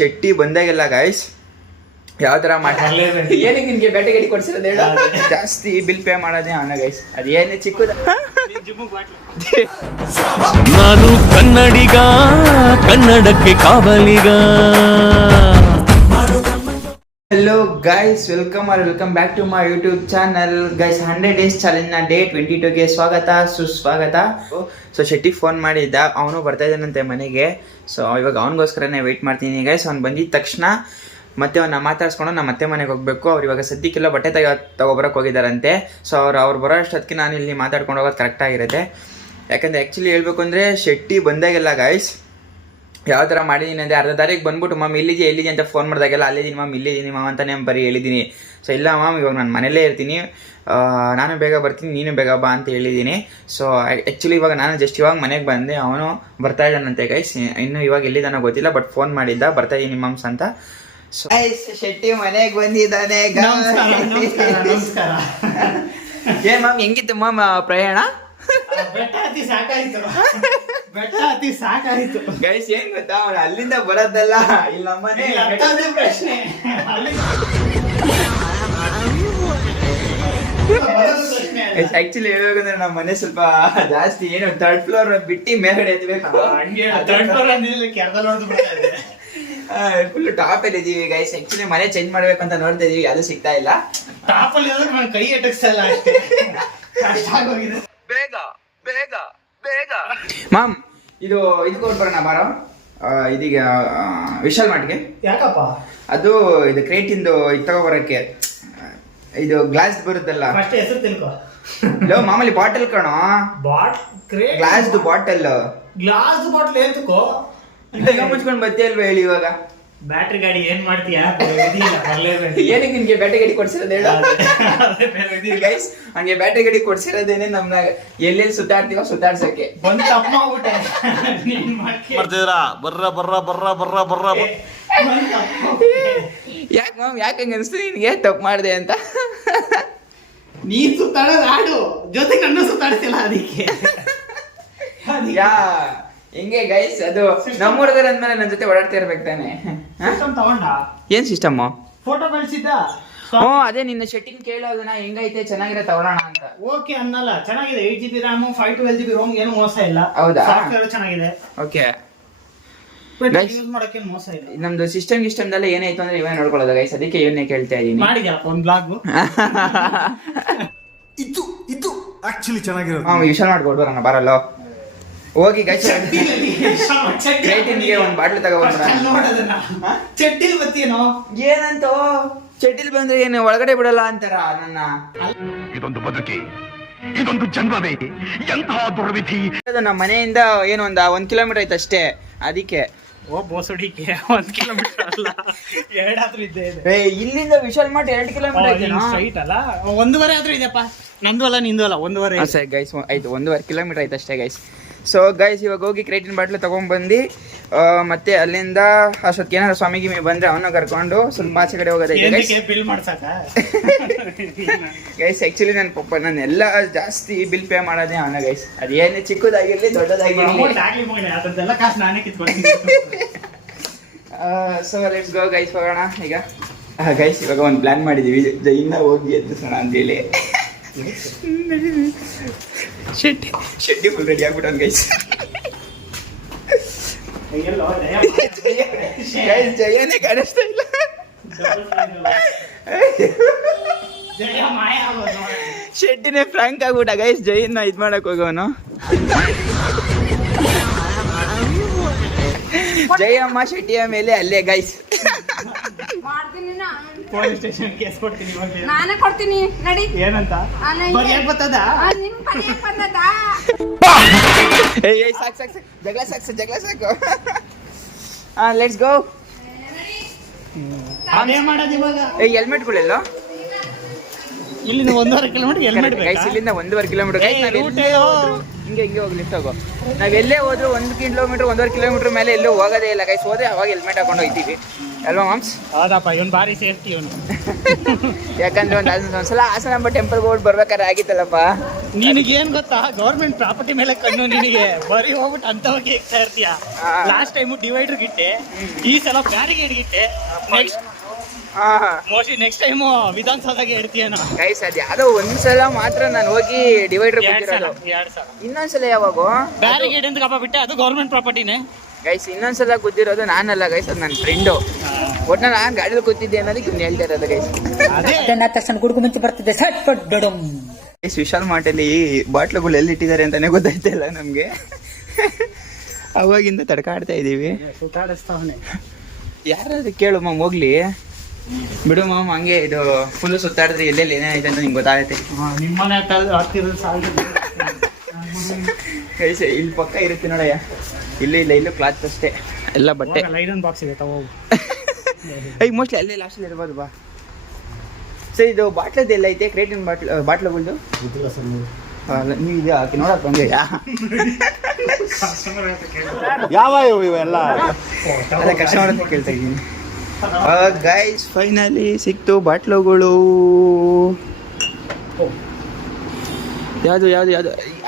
ಶೆಟ್ಟಿ ಬಂದಾಗೆಲ್ಲ ಗಾಯ್ಸ್ ಯಾವ ತರ ಮಾಡಿ ಏನಕ್ಕೆ ನಿನ್ಗೆ ಬೇಟೆ ಗಡಿ ಕೊಡ್ಸಿರೋದು ಹೇಳ ಜಾಸ್ತಿ ಬಿಲ್ ಪೇ ಮಾಡೋದೇ ಅವನ ಗೈಸ್ ಅದೇನೇ ಚಿಕ್ಕದ ನಾನು ಕನ್ನಡಿಗ ಕನ್ನಡಕ್ಕೆ ಕಾವಲಿಗ. Hello guys, welcome back to my YouTube channel guys. 100 days challenge ನ ಡೇ 22ಗೆ ಸ್ವಾಗತ ಸುಸ್ವಾಗತ. ಸೊ ಶೆಟ್ಟಿ ಫೋನ್ ಮಾಡಿದ್ದ, ಅವನು ಬರ್ತಾ ಇದ್ದಾನಂತೆ ಮನೆಗೆ. ಸೊ ಇವಾಗ ಅವನಿಗೋಸ್ಕರನೇ ವೆಯ್ಟ್ ಮಾಡ್ತೀನಿ ಗೈಸ್. ಅವ್ನು ಬಂದಿದ್ದ ತಕ್ಷಣ ಮತ್ತೆ ಅವನ್ನ ಮಾತಾಡ್ಸ್ಕೊಂಡು ನಮ್ಮ ಮತ್ತೆ ಮನೆಗೆ ಹೋಗ್ಬೇಕು. ಅವ್ರು ಇವಾಗ ಸದ್ಯಕ್ಕೆಲ್ಲ ಬಟ್ಟೆ ತಗೊಬರಕ್ಕೆ ಹೋಗಿದ್ದಾರಂತೆ. ಸೊ ಅವ್ರು ಬರೋ ಅಷ್ಟೊತ್ತಿಗೆ ನಾನು ಇಲ್ಲಿ ಮಾತಾಡ್ಕೊಂಡು ಹೋಗೋದು ಕರೆಕ್ಟಾಗಿರುತ್ತೆ. ಯಾಕಂದರೆ ಆ್ಯಕ್ಚುಲಿ ಹೇಳ್ಬೇಕು ಅಂದರೆ ಶೆಟ್ಟಿ ಬಂದಾಗೆಲ್ಲ ಗಾಯ್ಸ್ ಯಾವ ಥರ ಮಾಡಿದ್ದೀನಿ ಅಂದರೆ ಅರ್ಧ ದಾರಿಗೆ ಬಂದ್ಬಿಟ್ಟು ಮ್ಯಾಮ್ ಎಲ್ಲಿದೆ ಅಂತ ಫೋನ್ ಮಾಡಿದಾಗೆಲ್ಲ ಅಲ್ಲಿದ್ದೀನಿ ಮ್ಯಾಮ್ ಇಲ್ಲಿದ್ದೀನಿ ಮ್ಯಾಮ್ ಅಂತಾನೆ ಬರೀ ಹೇಳಿದ್ದೀನಿ. ಸೊ ಇಲ್ಲ ಮ್ಯಾಮ್ ಇವಾಗ ನಾನು ಮನೇಲೇ ಇರ್ತೀನಿ, ನಾನು ಬೇಗ ಬರ್ತೀನಿ ನೀನು ಬೇಗ ಬಾ ಅಂತ ಹೇಳಿದ್ದೀನಿ. ಸೊ ಆ್ಯಕ್ಚುಲಿ ಇವಾಗ ನಾನು ಜಸ್ಟ್ ಇವಾಗ ಮನೆಗೆ ಬಂದೆ, ಅವನು ಬರ್ತಾ ಇದ್ದಾನಂತೆ ಗೈಸ್. ಇನ್ನು ಇವಾಗ ಎಲ್ಲಿದ್ದಾನೋ ಗೊತ್ತಿಲ್ಲ, ಬಟ್ ಫೋನ್ ಮಾಡಿದ್ದ ಬರ್ತಾ ಇದ್ದೀನಿ ಮ್ಯಾಮ್ಸ್ ಅಂತ. ಸೊ ಶೆಟ್ಟಿ ಮನೆಗೆ ಬಂದಿದ್ದಾನೆ. ಏನ್ ಮ್ಯಾಮ್ ಹೆಂಗಿತ್ತು ಮ್ಯಾಮ್ ಪ್ರಯಾಣ? ಸಾಕಾಯ್ತು ಗೈಸ್. ಏನ್ ಗೊತ್ತಾ, ಅವನು ಅಲ್ಲಿಂದ ಬರೋದಲ್ಲ ಇಲ್ಲಿ ನಮ್ಮನೆ ಪ್ರಶ್ನೆ. ಆಕ್ಚುಲಿ ಹೇಳ್ಬೇಕಂದ್ರೆ ನಮ್ಮ ಮನೆ ಸ್ವಲ್ಪ ಜಾಸ್ತಿ ಏನು 3rd ಫ್ಲೋರ್ ಬಿಟ್ಟು ಮೇಲ್ಗಡೆ ಎತ್ತಬೇಕು. ಫುಲ್ ಟಾಪ್ ಅಲ್ಲಿ ಇದೀವಿ ಗೈಸ್. ಆಕ್ಚುಲಿ ಮನೆ ಚೇಂಜ್ ಮಾಡ್ಬೇಕು ಅಂತ ನೋಡ್ತಾ ಇದೀವಿ, ಅದು ಸಿಗ್ತಾ ಇಲ್ಲ. ಟಾಪ್ ಅಲ್ಲಿ ನಾನು ಕೈ ಎಟಕ್ಸಲ್ಲ ಅಷ್ಟೇ. ಬೇಗ ಬೇಗ ಬೇಗ ಮಾಮ್ ಇದು ಕೊಟ್ಬರೋಣ ಬಾರೋ. ಇದೀಗ ವಿಶಾಲ್ ಮಾರ್ಟ್ಗೆ. ಯಾಕಪ್ಪ? ಅದು ಇದು ಕ್ರೇಟಿಂದು ಇದು ತಗೋಬರಕ್ಕೆ, ಇದು ಗ್ಲಾಸ್ ಬರುತ್ತಲ್ಲ. ಫಸ್ಟ್ ಹೆಸರು ತಿಳ್ಕೊ. ಲೋ ಮಾಮೂಲಿ ಬಾಟಲ್ ಕಣೋ, ಗ್ಲಾಸ್ ಬಾಟಲ್. ಗ್ಲಾಸ್ ಬಾಟಲ್ ಏತಕೋ ಮುಚ್ಕೊಂಡು ಬತ್ತಿ ಅಲ್ವಾ ಹೇಳಿ. ಇವಾಗ ಬ್ಯಾಟ್ರಿ ಗಾಡಿ ಏನ್ ಮಾಡ್ತೀಯಾ? ಏನಕ್ಕೆ ನಿನ್ಗೆ ಬ್ಯಾಟ್ರಿ ಗಾಡಿ ಕೊಡ್ಸಿರೋದು ಹೇಳ ಗೈಸ್. ಹಂಗೆ ಬ್ಯಾಟ್ರಿ ಗಾಡಿ ಕೊಡ್ಸಿರೋದೇನೆ ನಮ್ನ ಎಲ್ಲೆಲ್ಲಿ ಸುತ್ತಾಡ್ತೀವೋ ಸುತ್ತಾಡ್ಸಕ್ಕೆ. ಬಂದ್ ತಪ್ಪ ಮಾಡ್ಬಿಟ್ಟೆ. ಬರ್ರ ಯಾಕೆ ಮ್ಯಾಮ್, ಯಾಕೆ ಹಂಗೆ ಅನಿಸ್ತು ನಿನ್ಗೆ ತಪ್ಪು ಮಾಡಿದೆ ಅಂತ? ನೀನ್ ಸುತ್ತಾಡೋದು ಆಡು, ಜೊತೆಗೆ ನನ್ನ ಸುತ್ತಾಡ್ತಿಲ್ಲ ಅದಕ್ಕೆ. ಯಾ ಹೆಂಗೆ ಗೈಸ್, ಅದು ನಮ್ಮ ಹುಡುಗರ ಅಂದ್ಮೇಲೆ ನನ್ನ ಜೊತೆ ಓಡಾಡ್ತಾ ಇರ್ಬೇಕು ತಾನೆ. ಸಿಸ್ಟಮ್ ತಗೊಂಡ ಏನ್ ಸಿಸ್ಟಮ್? ಫೋಟೋ ಕಳಿಸಿದ್ದ. ಅದೇ ನಿನ್ನ ಶೆಟ್ಟಿಂಗ್ ಕೇಳೋದನ್ನ ಹೆಂಗೈತೆ ಚೆನ್ನಾಗಿರೋ ತಗೊಳ್ಳೋಣ ಅಂತ. ಓಕೆ ಅನ್ನಲ್ಲ, ಚೆನ್ನಾಗಿದೆ. 8GB RAM 512GB ROM ಏನು ಮೋಸ ಇಲ್ಲ. ಹೌದಾ? ಸಾಫ್ಟ್ವೇರ್ ಚೆನ್ನಾಗಿದೆ. ಓಕೆ ಯೂಸ್ ಮಾಡಕ್ಕೆ ಮೋಸ ಇಲ್ಲ. ನಮ್ದು ಸಿಸ್ಟಮ್ದಲ್ಲ ಏನಾಯ್ತು ಅಂದ್ರೆ ಇವೇ ನೋಡ್ಕೊಳ್ಳೋದು ಗೈಸ್, ಅದಕ್ಕೆ ಇವನ್ನೇ ಕೇಳ್ತಾ ಇದೀನಿ. ಮಾಡಿದ್ಯಪ್ಪ ಒಂದು ಬ್ಲಾಗ್. ಇದು ಆಕ್ಚುಲಿ ಚೆನ್ನಾಗಿರೋದು. ವಿಶಾಲ್ ಮಾಡ್ಕೊಡ್ ಬರೋಣ ಬರಲ್ಲ ಹೋಗಿ ಗೈಸ್. ಕ್ರೇಟಿನ್ಗೆ ಒಂದು ಬಾಟ್ಲು ತಗೊಬರೋಣ. ಚಟ್ಟಿಲ್ ಬತ್ತೀನೋ ಏನಂತ ಚಟ್ಟಿಲ್ ಬಂದ್ರೆ ಏನು ಒಳಗಡೆ ಬಿಡಲ್ಲ ಅಂತಾರ ನನ್ನ. ಇದೊಂದು ಬದುಕಿ, ಇದೊಂದು ಜನ್ಮವೇ, ಎಂತಹ ದುರ್ವಿಧಿ. ನಮ್ಮ ಮನೆಯಿಂದ ಏನು 1 ಕಿಲೋಮೀಟರ್ ಐತೆ ಅಷ್ಟೇ, ಅದಕ್ಕೆ. ಓ ಬೋಸಡಿಕೆ 1 ಕಿಲೋಮೀಟರ್ ಅಲ್ಲ, 2 ಆದ್ರೂ ಇದ್ದೇ ಇದೆ. ಇಲ್ಲಿಂದ ವಿಶಾಲ್ ಮಠ 2 ಕಿಲೋಮೀಟರ್ ಐತೆ. ಸ್ಟ್ರೈಟ್ ಅಲ್ಲ, 1.5 ಆದ್ರೂ ಇದೆಯಪ್ಪ. ನಂದು ಅಲ್ಲ ನಿಂದು ಅಲ್ಲ, 1.5. ಸರಿ ಗೈಸ್, ಆಯ್ತು 1.5 ಕಿಲೋಮೀಟರ್ ಐತೆ ಅಷ್ಟೇ ಗೈಸ್. ಸೊ ಗೈಸ್ ಇವಾಗ ಹೋಗಿ ಕ್ರೇಟಿನ್ ಬಾಟ್ಲು ತಗೊಂಡ್ಬಂದು ಮತ್ತೆ ಅಲ್ಲಿಂದ ಅಷ್ಟೊತ್ತಿಗೆ ಏನಾದ್ರು ಸ್ವಾಮಿಗೆ ಬಂದ್ರೆ ಅವನ್ನ ಕರ್ಕೊಂಡು ಸ್ವಲ್ಪ ಆಚೆ ಕಡೆ ಹೋಗೋದೈತೆ ಬಿಲ್ ಮಾಡ್ಸಕ ಗೈಸ್. ಆಕ್ಚುಲಿ ನನ್ನ ಪಪ್ಪ ನಾನೆಲ್ಲ ಜಾಸ್ತಿ ಬಿಲ್ ಪೇ ಮಾಡೋದೇ ಅವನ ಗೈಸ್. ಅದೇನೇ ಚಿಕ್ಕದಾಗಿರ್ಲಿ ದೊಡ್ಡದಾಗಿರ್ಲಿ. ಸೊ ಲೆಟ್ಸ್ ಗೋ ಗೈಸ್, ಹೋಗೋಣ ಈಗ. ಗೈಸ್ ಇವಾಗ ಒಂದು ಪ್ಲಾನ್ ಮಾಡಿದೀವಿ, ಜೈನ ಹೋಗಿ ಎದ್ದಿಸೋಣ ಅಂತೇಳಿ. ಶೆಟ್ಟಿ ಫುಲ್ ರೆಡಿ ಆಗ್ಬಿಟ್ಟು ಗೈಸ್. ಗೈಸ್ ಜಯನೇ ಕಾಣಿಸ್ತಾ ಇಲ್ಲ. ಶೆಟ್ಟಿನೇ ಫ್ರಾಂಕ್ ಆಗ್ಬಿಟ್ಟ ಗೈಸ್. ಜೈನ ಇದ್ ಮಾಡಕ್ ಹೋಗೋನು. ಜಯಮ್ಮ ಶೆಟ್ಟಿಯ ಮೇಲೆ ಅಲ್ಲೇ ಗೈಸ್. ಪೊಲೀಸ್ ಸ್ಟೇಷನ್ ಕೇಸ್ ಕೊಡ್ತೀನಿ. ನಾನೇ ಕೊಡ್ತೀನಿ ನಡಿ. ಏನಂತ ಬರಿಯಕ್ ಬರ್ತದ? ನಿಮ್ ಬರಿಯಕ್ ಬಂದದ? ಏಯ್ ಸಾಕು ಜಗಳ ಸಾಕು. Let's go. ಅದೇ ಮಾಡೋದು ಇವಾಗ. ಹೆಲ್ಮೆಟ್ ಗಳಿಲ್ಲ. ಇಲ್ಲಿಂದ 1.5 ಕಿಲೋಮೀಟರ್ ಹೆಲ್ಮೆಟ್ ಗೈಸ್ ಇಲ್ಲಿಂದ 1.5 ಕಿಲೋಮೀಟರ್ ಗೈಸ್ ನಾವ್ ಎಲ್ಲೇ ಹೋದ್ರು ಹಿಂಗೆ ಹೋಗ್ಲಿ ಹೋಗೋ ನಾವ್ ಎಲ್ಲೇ ಹೋದ್ರು 1 ಕಿಲೋಮೀಟರ್ 1.5 ಕಿಲೋಮೀಟರ್ ಮೇಲೆ ಎಲ್ಲೂ ಹೋಗೋದೇ ಇಲ್ಲ ಗೈಸ್. ಹೋದ್ರೆ ಅವಾಗ ಹೆಲ್ಮೆಟ್ ಹಾಕೊಂಡು ಹೋಗ್ತೀವಿ ಅಲ್ವಾ ಮಾಮ್ಸ್? ಹೌದಪ್ಪ, ಇವನ್ ಭಾರಿ ಸೇಫ್ಟಿ ಇವನು. ಯಾಕಂದ್ರೆ ಒಂದ್ಸಲ ಹಾಸನಾಂಬ ಟೆಂಪಲ್ಗೆ ಹೋಗಿ ಬರ್ಬೇಕಾದ್ರೆ ಆಗಿತ್ತಲ್ಲಪ್ಪ. ನಿನಗೇನ್ ಗೊತ್ತಾ, ಗೌರ್ಮೆಂಟ್ ಪ್ರಾಪರ್ಟಿ ಮೇಲೆ ಕಣ್ಣು ನಿನಗೆ. ಬರೀ ಹೋಗ್ಬಿಟ್ಟು ಅಂತವಕ್ಕೆ ಹೋಗ್ತಾ ಇರ್ತೀಯ. ಲಾಸ್ಟ್ ಟೈಮ್ ಡಿವೈಡರ್ ಗಿಟ್ಟೆ, ಈ ಸಲ ಬ್ಯಾರಿಗೇಡ್ ಗಿಟ್ಟೆ. ಮೋಸ್ಟ್ಲಿ ನೆಕ್ಸ್ಟ್ ಟೈಮ್ ವಿಧಾನಸೌಧಗೆ ಇಡ್ತೀಯನೋ ಗೈಸ್. ಅದು ಯಾವ್ದೋ ಒಂದ್ಸಲ ಮಾತ್ರ ನಾನು ಹೋಗಿ ಡಿವೈಡರ್ ಬಿಟ್ಟಿರೋದು. 2 ಸಲ ಇನ್ನೊಂದ್ಸಲ ಯಾವಾಗ ಬ್ಯಾರಿಗೇಡ್ ಅಂತ ಕಪ್ಪ ಬಿಟ್ಟೆ, ಅದು ಗೌರ್ಮೆಂಟ್ ಪ್ರಾಪರ್ಟಿನೇ ಗೈಸ್. ಇನ್ನೊಂದ್ಸಲ ಕೂತಿರೋದು ನಾನಲ್ಲ ಗೈಸ್, ಅದು ನನ್ನ ಫ್ರೆಂಡು. ಒಟ್ಟು ನಾನು ಗಾಡಿಯಲ್ಲಿ ಕೂತಿದ್ದೆ ಅನ್ನೋದಕ್ಕೆ ಇವ್ನು ಹೇಳ್ತಾ ಇರೋದು ಗೈಸ್. ತಕ್ಷಣ ಗುಡುಗು ಮುಂಚೆ ಬರ್ತಿದ್ದೆ ಗೈಸ್ ವಿಶಾಲ್ ಮಾರ್ಟಲ್ಲಿ ಬಾಟ್ಲುಗಳು ಎಲ್ಲಿ ಇಟ್ಟಿದ್ದಾರೆ ಅಂತಾನೆ ಗೊತ್ತಾಯ್ತಾ ಇಲ್ಲ ನಮ್ಗೆ. ಅವಾಗಿಂದ ತಡ್ಕಾಡ್ತಾ ಇದೀವಿ. ಸುತ್ತಾಡಿಸ್ತಾವನೆ. ಯಾರಾದ್ರೂ ಕೇಳು ಮಾಮ್, ಹೋಗ್ಲಿ ಬಿಡು ಮಾಮ್. ಹಂಗೆ ಇದು ಫುಲ್ ಸುತ್ತಾಡಿದ್ರೆ ಎಲ್ಲೆಲ್ಲಿ ಏನಾಯ್ತು ಅಂತ ನಿಮ್ಗೆ ಗೊತ್ತಾಗುತ್ತೆ. ನಿಮ್ಮನೆ ಹತ್ತಿರ ಗೈಸ್ ಇಲ್ಲಿ ಪಕ್ಕ ಇರುತ್ತೆ ನೋಡಯ್ಯ. ಇಲ್ಲೂ ಕ್ಲಾತ್ ಅಷ್ಟೇ, ಎಲ್ಲ ಬಟ್ಟೆ. ಲೈನನ್ ಬಾಕ್ಸ್ ಇದೆ ತಗೋ. ಈಗ ಮೋಸ್ಟ್ಲಿ ಅಲ್ಲೇ ಲಾಸ್ಟಲ್ಲಿ ಇರ್ಬೋದು ಬಾ. ಸರ್ ಇದು ಬಾಟ್ಲದ್ದು ಎಲ್ಲ ಐತೆ, ಕ್ರೇಟಿನ್ ಬಾಟ್ಲುಗಳ್ದು ನೀವು ಇದೆ ಹಾಕಿ ನೋಡಕ್ ಹಂಗೆ ಯಾವ ಇವೆಲ್ಲ ಅದೇ ಕಸ್ಟಮರ್ ಅಂತ ಕೇಳ್ತಾ ಇದ್ದೀನಿ. ಗೈಸ್ ಫೈನಲಿ ಸಿಕ್ತು ಬಾಟ್ಲುಗಳು. ಯಾವುದು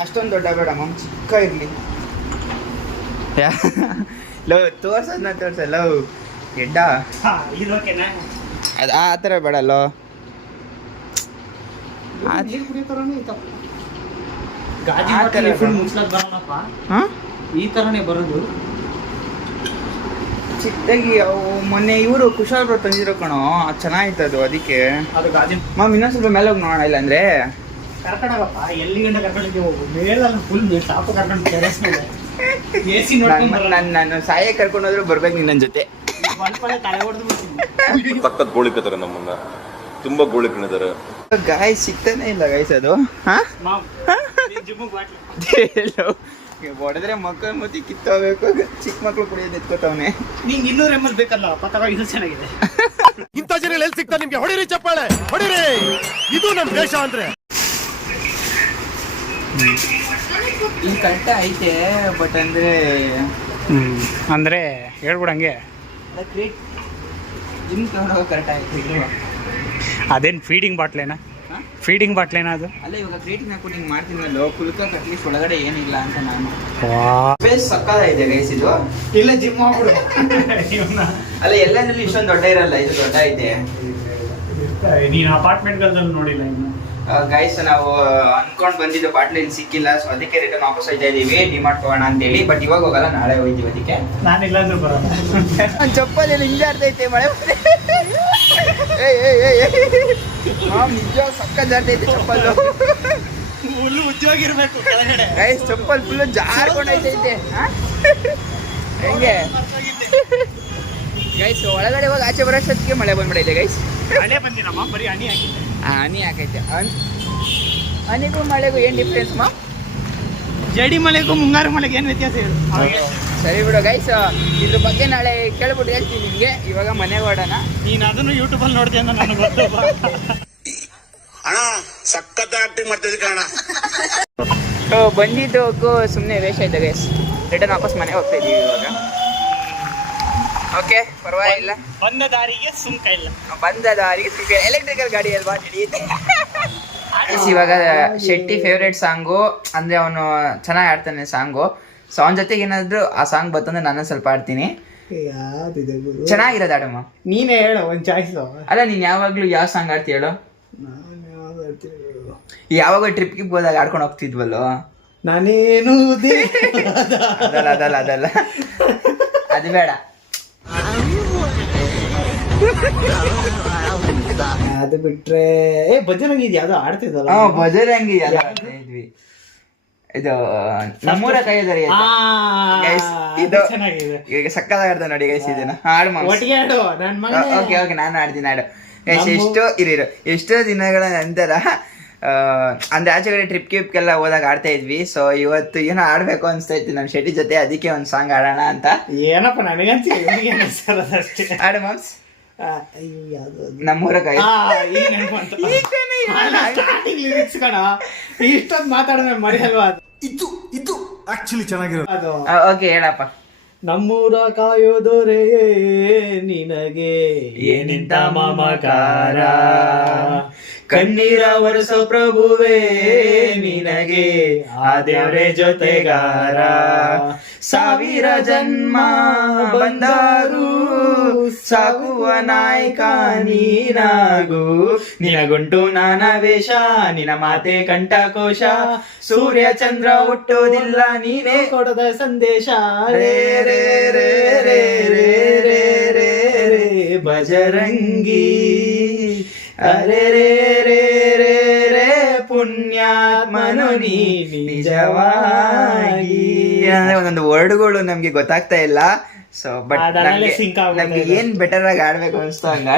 ಅಷ್ಟೊಂದು ದೊಡ್ಡ ಬೇಡ ಮಮ್, ಚಿಕ್ಕ ಇರಲಿ. ಲವ್ ತೋರ್ಸಲ್ಲ ಎಡ್ಡ ಅದು ಆ ಥರ ಬೇಡಲ್ಲ. ಈ ತರನೇ ಬರೋದು ಚಿಕ್ಕದಾಗಿ. ಅವು ಮೊನ್ನೆ ಇವರು ಕುಶಾಲ್ ಬ್ರೋ ತಂದಿರೋ ಕಣೋ, ಅದು ಚೆನ್ನಾಗಿತ್ತು ಅದು. ಅದಕ್ಕೆ ಅದು ಗಾಜಿನ ಮ್ಯಾಮ್ ಇನ್ನೊಂದು ಸ್ವಲ್ಪ ಮೇಲೆ ಹೋಗಿ ನೋಡೋಣ. ಇಲ್ಲ ಅಂದರೆ ಕರ್ಕೊಂಡೋಗಪ್ಪ, ಎಲ್ಲಿ ಗಂಟೆ ಕರ್ಕೊಂಡಿದ್ದೀವಿ ಹೋಗು. ಮೇಲೆಲ್ಲ ಫುಲ್ ಟಾಪ್ ಕರ್ಕೊಂಡು ಟೆರೆಸ್ ಮೇಲೆ AC ನಾನು ಸಾಯ ಕರ್ಕೊಂಡು ಹೋದ್ರು ಬರ್ಬೇಕು ನಿನ್ನ ಜೊತೆ. ತಲೆ ಹೊಡೆದು ಬಿಡ್ತೀನಿ. ಸಖತ್ ಗೋಳಿಕತ್ತಾರೆ ನಮ್ಮನ್ನ, ತುಂಬಾ ಗೋಳಿಕೊಂಡಿದ್ದಾರೆ. ಗಾಯ ಸಿಗ್ತಾನೆ ಇಲ್ಲ ಗೈಸ್ ಅದು. ಹೊಡೆದ್ರೆ ಮಕ್ಕಳು ಮತ್ತೆ ಕಿತ್ತೋಗ್ಬೇಕು. ಚಿಕ್ಕ ಮಕ್ಳು ಕುಡಿಯೋದು ಎತ್ಕೋತಾವನೆ. ನಿಂಗೆ 200 ml ಬೇಕಲ್ಲ ಪತ್ತಗ, ಇದು ಚೆನ್ನಾಗಿದೆ. ಇಂಥ ಜನ ಎಲ್ಲಿ ಸಿಗ್ತಾರೆ ನಿಮ್ಗೆ? ಹೊಡಿರಿ ಚಪ್ಪಾಳೆ, ಹೊಡಿರಿ. ಇದು ನಮ್ ದೇಶ ಅಂದ್ರೆ. ಇಲ್ಲಿ ಕರೆಕ್ಟ್ ಐತೆ, ಬಟ್ ಅಂದ್ರೆ ಅಂದ್ರೆ ಹೇಳ್ಬಿಡಂಗೆ ಜಿಮ್ ತಗೊಂಡೋಗ ಕರೆಕ್ಟ್ ಆಯ್ತು. ಅದೇನು ಫೀಡಿಂಗ್ ಬಾಟ್ಲೇನಾ? ಫೀಡಿಂಗ್ ಬಾಟ್ಲೇನಾ ಅದು? ಅಲ್ಲ ಇವಾಗ ಕ್ರೇಟಿಂಗ್ ಹಾಕ್ಬಿಟ್ಟು ಹಿಂಗೆ ಮಾಡ್ತೀನಲ್ಲ, ಕುಲ್ಕ ಅಟ್ಲೀಸ್ಟ್ ಒಳಗಡೆ ಏನಿಲ್ಲ ಅಂತ ನಾನು. ಫೇಸ್ ಸಕ್ಕದ ಇದೆ ಗೈಸ್ ಇದು. ಇಲ್ಲ ಜಿಮ್ ಮಾಡ್ಬಿಡು. ಅಲ್ಲ ಎಲ್ಲಂದ್ರಲ್ಲಿ ಇಷ್ಟೊಂದು ದೊಡ್ಡ ಇರಲ್ಲ, ಇದು ದೊಡ್ಡ ಐತೆ. ನೀನು ಅಪಾರ್ಟ್ಮೆಂಟ್ಗಳಲ್ಲಿ ನೋಡಿಲ್ಲ ಇನ್ನು. ಗೈಸ್ ನಾವು ಅನ್ಕೊಂಡ್ ಬಂದಿದ್ದು ಬಾಟ್ಲು ಇಲ್ಲಿ ಸಿಕ್ಕಿಲ್ಲ, ಸೊ ಅದಕ್ಕೆ ರಿಟರ್ನ್ ವಾಪಸ್ ಹೋಗ್ತಾ ಇದೀವಿ ಡಿಮಾರ್ಟ್ ಹೋಗೋಣ ಅಂತೇಳಿ. ಬಟ್ ಇವಾಗ ಹೋಗಲ್ಲ, ನಾಳೆ ಹೋಗ್ತೀವಿ. ಅದಕ್ಕೆ ನಾನು ಇಲ್ಲಾಂದ್ರೂ ಬರೋಲ್ಲ. ಒಂದು ಚಪ್ಪಲಿ ಹಿಂಜಾಡ್ತೈತೆ ಮಳೆ. ನಿಜ ಸಕ್ಕ ಜಾರ್ತೈತೆ ಚಪ್ಪಲ್ಲು. ಫುಲ್ ಉಜ್ಜೋಗಿರ್ಬೇಕು ಕೆಳಗಡೆ. ಗೈಸ್ ಚಪ್ಪಲ್ ಫುಲ್ ಜಾರ್ಕೊಂಡೈತೈತೆ. ಹೆಂಗೆ ಗೈಸ್ ಒಳಗಡೆ ಹೋಗಿ ಆಚೆ ಬರೋಷ್ಟೊತ್ತಿಗೆ ಮಳೆ ಬಂದ್ಬಿಡೈತೆ ಗೈಸ್. ಮಳೆ ಬಂದಿನಮ್ಮ, ಬರೀ ಹನಿ ಹಾಕಿದ್ದೆ. ಹನಿ ಹಾಕೈತೆ. ಹನಿಗೂ ಮಳೆಗೂ ಏನು ಡಿಫ್ರೆನ್ಸ್ ಮಾ? ಜಡಿ ಮಳೆಗೂ ಮುಂಗಾರು ಮಳೆಗೆ ಏನು ವ್ಯತ್ಯಾಸ ಹೇಳು. ಸರಿ ಬಿಡು ಗೈಸ್, ಇದ್ರ ಬಗ್ಗೆ ನಾಳೆ ಕೇಳ್ಬಿಟ್ಟು ಹೇಳ್ತೀನಿ ನಿಮಗೆ. ಇವಾಗ ಮನೆಗೆ ಹೊಡೋಣ. ನೀನು ಅದನ್ನು ಯೂಟ್ಯೂಬಲ್ಲಿ ನೋಡ್ತೀಯ ಅಂತ ನನಗೆ ಗೊತ್ತು. ಅಣ್ಣ ಸಖತ್ ಆಕ್ಟಿಂಗ್ ಮಾಡ್ತಿದ್ದೆ ಕಣ. ಬಂದಿದ್ದಕ್ಕೂ ಸುಮ್ಮನೆ ವೇಸ್ಟ್ ಆಯ್ತು ಗೈಸ್. ರಿಟರ್ನ್ ವಾಪಸ್ ಮನೆಗೆ ಹೋಗ್ತಾ ಇದೀವಿ ಇವಾಗ. ಓಕೆ ಪರವಾಗಿಲ್ಲ. ಬಂದ ದಾರಿಗೆ ಸುಂಕ ಇಲ್ಲ. ಬಂದ ದಾರಿಗೆ ಸುಂಕ. ಎಲೆಕ್ಟ್ರಿಕಲ್ ಗಾಡಿ ಅಲ್ವಾ ಹಿಡಿಯುತ್ತೆ. ಇವಾಗ ಶೆಟ್ಟಿ ಫೇವ್ರೇಟ್ ಸಾಂಗು ಅಂದ್ರೆ ಅವನು ಚೆನ್ನಾಗಿ ಆಡ್ತಾನೆ ಸಾಂಗು. ಸೊ ಅವನ ಜೊತೆಗೆ ಏನಾದ್ರು ಆ ಸಾಂಗ್ ಬರ್ತಂದ್ರೆ ನಾನು ಸ್ವಲ್ಪ ಆಡ್ತೀನಿ. ಚೆನ್ನಾಗಿರೋದು ಆಡಮ್ಮ. ನೀನೇ ಹೇಳು ಒಂದು ಚಾಯ್ಸ್. ಅಲ್ಲ ನೀನ್ ಯಾವಾಗ್ಲೂ ಯಾವ ಸಾಂಗ್ ಆಡ್ತಿ ಹೇಳು? ಯಾವಾಗ ಟ್ರಿಪ್ಗೆ ಹೋದಾಗ ಆಡ್ಕೊಂಡು ಹೋಗ್ತಿದ್ವಲ್ಲೋ. ನಾನೇನು ಅದಲ್ಲ ಅದು ಬೇಡ. ಅದು ಬಿಟ್ರೆ ಭಜರಂಗಿ ಯಾವ್ದೋ ಆಡ್ತಿದ್ವಲ್ಲ. ಭಜರಂಗಿ ಇದ್ವಿ. ಇದು ನಮ್ಮೂರ ಕೈಯದಾರಿ ಇದು ಈಗ ಸಕ್ಕದಾಗಿರ್ತ ನೋಡಿ ಗೈಸ್. ಇದನ್ನ ಹಾಡು ಓಕೆ ಓಕೆ ನಾನು ಆಡ್ತೀನಿ ಹಾಡು ಗೈಸ್. ಎಷ್ಟೋ ದಿನಗಳ ನಂತರ ಅಂದ್ರೆ ಆಚೆ ಕಡೆ ಟ್ರಿಪ್ಗೆಲ್ಲ ಹೋದಾಗ ಆಡ್ತಾ ಇದ್ವಿ. ಸೊ ಇವತ್ತು ಏನೋ ಆಡ್ಬೇಕು ಅನ್ಸ್ತಾ ಇತ್ತು ನಮ್ಮ ಶೆಟ್ಟಿ ಜೊತೆ, ಅದಕ್ಕೆ ಒಂದು ಸಾಂಗ್ ಆಡೋಣ ಅಂತ. ಏನಪ್ಪ ನನಗಂತ ಆಡು ಮಾಮ್ಸ್. ನಮ್ಮೂರ ಕೈ ಸ್ಟಾರ್ಟಿಂಗ್ ಲಿರಿಕ್ಸ್ ಕಣ ಇಷ್ಟೊಂದು ಮಾತಾಡಿದ್ರೆ ಮರೆಯಲ್ವಾ ಅದು ಇದು ಆಕ್ಚುಲಿ ಚೆನ್ನಾಗಿರೋದು. ಅದು ಓಕೆ ಹೇಳಪ್ಪ. ನಮ್ಮೂರ ಕಾಯೋದೊರೆಯೇ ನಿನಗೆ ಏನಿಂತ ಮಮಕಾರ, ಕಣ್ಣೀರ ಒರೆಸೋ ಪ್ರಭುವೇ ನಿನಗೆ ಆ ದೇವ್ರೆ ಜೊತೆಗಾರ. ಸಾವಿರ ಜನ್ಮ ಬಂದಾರು ಸಾಕುವ ನಾಯಕ ನೀನಾಗು, ನಿನಗುಂಟು ನಾನಾ ವೇಷ ನಿನ ಮಾತೆ ಕಂಠಕೋಶ. ಸೂರ್ಯ ಚಂದ್ರ ಹುಟ್ಟೋದಿಲ್ಲ ನೀನೇ ಕೊಡದ ಸಂದೇಶ. ರೇ ರೇ ರೇ ರೇ ರೇ ರೇ ರೇ ರೇ ಬಜರಂಗಿ ಅರೆ ರೇ ರೇ ರೇ ರೇ ಪುಣ್ಯಾತ್ಮನು ನೀ ನಿಜವಾಗಿ. ಅಂದ್ರೆ ಒಂದೊಂದು ವರ್ಡ್ಗಳು ನಮ್ಗೆ ಗೊತ್ತಾಗ್ತಾ ಇಲ್ಲ. ಸೊ ಬಟ್ ಅದರಲ್ಲೇ sync ಆಗ್ಬಿಡ್ತಾ ನಮ್ಗೆ ಇದೆ. ಏನ್ ಬೆಟರ್ ಆಗಿ ಆಡ್ಬೇಕು ಅನ್ಸ್ತು ಹಂಗ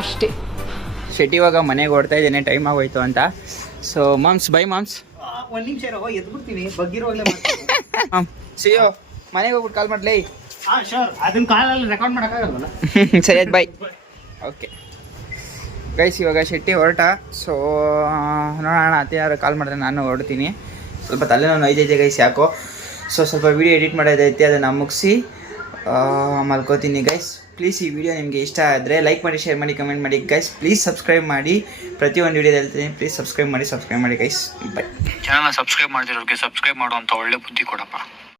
ಅಷ್ಟೇ. ಶೆಟ್ಟಿ ಇವಾಗ ಮನೆಗೆ ಓಡ್ತಾ ಇದ್ದೇನೆ, ಟೈಮ್ ಆಗೋಯ್ತು ಅಂತ. So moms by moms. ಒಂದ್ ನಿಮಿಷ ಇರೋ, ಎದ್ಬಿಡ್ತೀನಿ ಬಗ್ಗಿರುವಾಗಲೇ ಸಿಯೋ ಮನೆಗೆ ಹೋಗ್ಬಿಟ್ಟು ಕಾಲ್ ಮಾಡ್ಲೇ. ಹಾ ಶೋರ್, ಅದನ್ನ ಕಾಲಲ್ಲಿ ರೆಕಾರ್ಡ್ ಮಾಡೋಕ್ಕಾಗಲ್ವಲ್ಲ. ಸರಿ ಆಯ್ತು, ಬೈ. ಓಕೆ ಗೈಸ್, ಇವಾಗ ಶೆಟ್ಟಿ ಹೊರಟ. ಸೊ ನೋಡೋಣ, ಅತ್ತೇನಾದ್ರು ಕಾಲ್ ಮಾಡಿದ್ರೆ ನಾನು ಹೊರಡ್ತೀನಿ. ಸ್ವಲ್ಪ ತಲೆನೋವು ನೋಯ್ತೈತೆ ಗೈಸ್ ಯಾಕೋ. ಸೊ ಸ್ವಲ್ಪ ವೀಡಿಯೋ ಎಡಿಟ್ ಮಾಡೋದೈತೆ, ಅದನ್ನು ಮುಗಿಸಿ ಮಲ್ಕೋತೀನಿ ಗೈಸ್. ಪ್ಲೀಸ್ ಈ ವಿಡಿಯೋ ನಿಮಗೆ ಇಷ್ಟ ಆದರೆ ಲೈಕ್ ಮಾಡಿ, ಶೇರ್ ಮಾಡಿ, ಕಮೆಂಟ್ ಮಾಡಿ ಗೈಸ್. ಪ್ಲೀಸ್ ಸಬ್ಸ್ಕ್ರೈಬ್ ಮಾಡಿ. ಪ್ರತಿಯೊಂದು ವಿಡಿಯೋದಲ್ಲಿ ಹೇಳ್ತೀನಿ, ಪ್ಲೀಸ್ ಸಬ್ಸ್ಕ್ರೈಬ್ ಮಾಡಿ ಗೈಸ್. ಬೈ. ಚಾನಲ್ನ ಸಬ್ಸ್ಕ್ರೈಬ್ ಮಾಡ್ತಿರೋರಿಗೆ ಸಬ್ಸ್ಕ್ರೈಬ್ ಮಾಡುವಂಥ ಒಳ್ಳೆ ಬುದ್ಧಿ ಕೊಡಪ್ಪ.